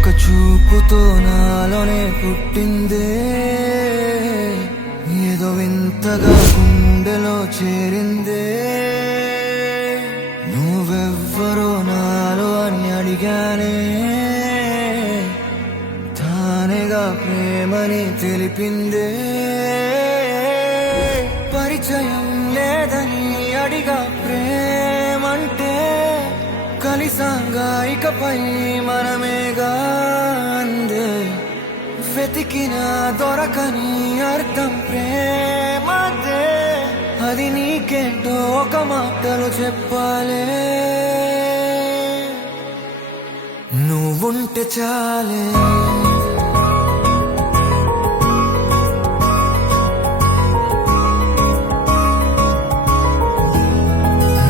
ఒక చూపుతో నాలోనే పుట్టిందే, ఏదో వింతగా గుండెలో చేరిందే. నువ్వెవ్వరో నాలో అని అడిగానే, తానేగా ప్రేమని తెలిపిందే. పరిచయం లేదని అడిగా ప్రేమంటే, కలిసాంగా ఇకపై మనమేగా అందే. వెతికినా దొరకని అర్థం ప్రేమదే, అది నీకేంటో ఒక మాటలు చెప్పాలే. నువ్వుంటే చాలే,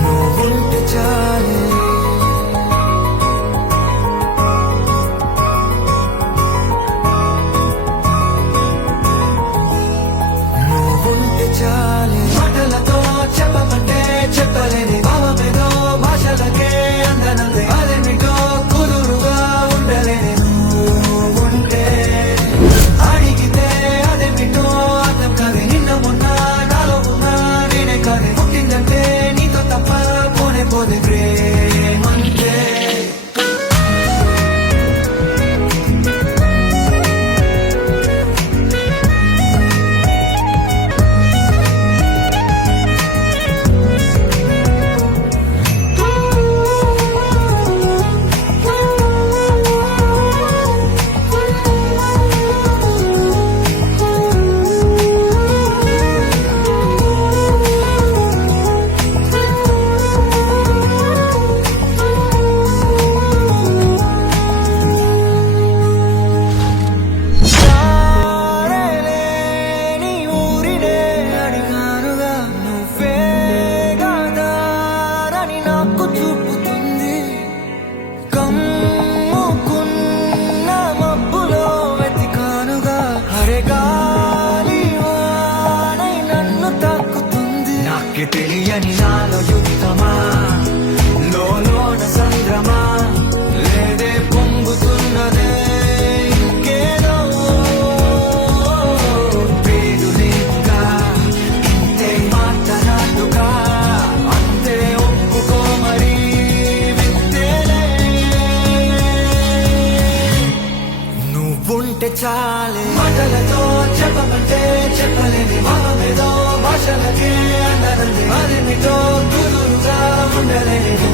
నువ్వుంటే చాలే. నువ్వుంటే చాలే, మాటలతో చెప్పమంటే చెప్పలేని భావమేదో భాషలకే అందనందే. అదేమిటో కుదురుగా ఉండలేని నువ్వుంటే, అడిగితే అదేమిటో అర్థం కాదే. నిన్న మొన్న నాలో ఉన్నా నేనే కాదే. పుట్టిందంటే నీతో తప్ప పోనే పోదే ప్రేమంటే. తెలియని నాలో యుద్ధమా, లోన సంద్రమా, లేదే పొంగుతున్నదే ఇంకేదో. పేరు లేదుగా ఇంతే మాట్లాడుగా, అంతే ఒప్పుకో మరి వింతేలే. నువ్వుంటే చాలే, మాటలతో చెప్పమంటే చెప్పలేని భావమేదో భాషలకే అందనంది. అదేమిటో కుదురుగా ఉండలేదు.